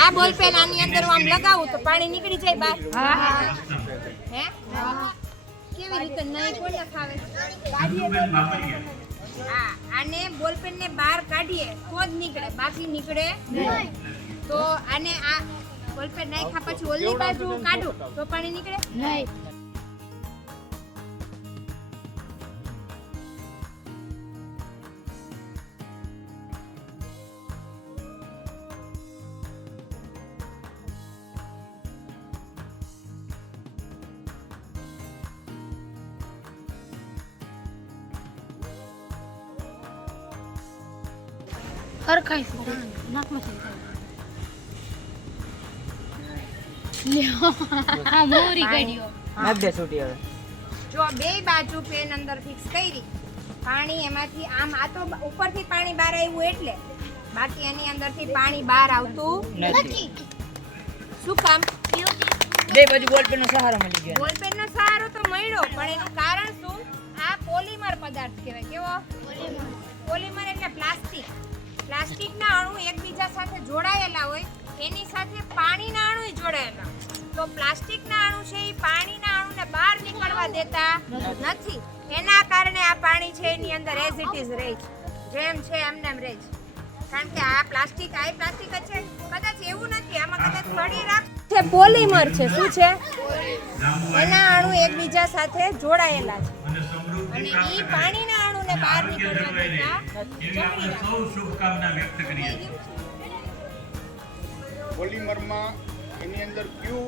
આ બોલ પેન આની અંદર હું આમ લગાવું તો પાણી નીકળી જાય બહાર. હે કેવી રીતે નહીં કોને ખાવે હા આને બોલ પેન ને બહાર કાઢીએ તો જ નીકળે બાકી નીકળે નહીં. તો આને આ બોલ પેન નાખ્યા પછી ઓલી બાજુ કાઢું તો પાણી નીકળે નહીં. હરખાઈ છે નાકમાં લ્યો આ મોરી ગડ્યો નાખ દે છૂટી હવે. જો બે બાજુ પેન અંદર ફિક્સ કરી પાણી એમાંથી આમ આ તો ઉપરથી પાણી બહાર આવ્યું એટલે બાકી એની અંદરથી પાણી બહાર આવતું નથી. શું કામ બે બાજુ બોલ પેનનો સહારો મળી ગયો. બોલ પેનનો સહારો તો મળ્યો પણ એનું કારણ શું આ પોલિમર પદાર્થ કહેવાય. કેવો પોલિમર એટલે પ્લાસ્ટિક. પ્લાસ્ટિકના અણુ એકબીજા સાથે જોડાયેલા હોય એની સાથે પાણીના અણુ જોડાયેલા. તો પ્લાસ્ટિકના અણુ છે એ પાણીના અણુને બહાર નીકળવા દેતા નથી. એના કારણે આ પાણી છે એની અંદર એઝ ઇટ ઇઝ રહે છે જેમ છે એમને એમ રહે છે. કારણ કે આ પ્લાસ્ટિક જ છે. કદાચ એવું નથી આમાં કદાચ પડી રાખે પોલિમર છે. શું છે એના અણુ એકબીજા સાથે જોડાયેલા છે અને ઈ પાણીના અણુને બહાર નીકળવા દેતા સૌ શુભકામના વ્યક્ત કરીએ. પોલિમરમાં એની અંદર ક્યુ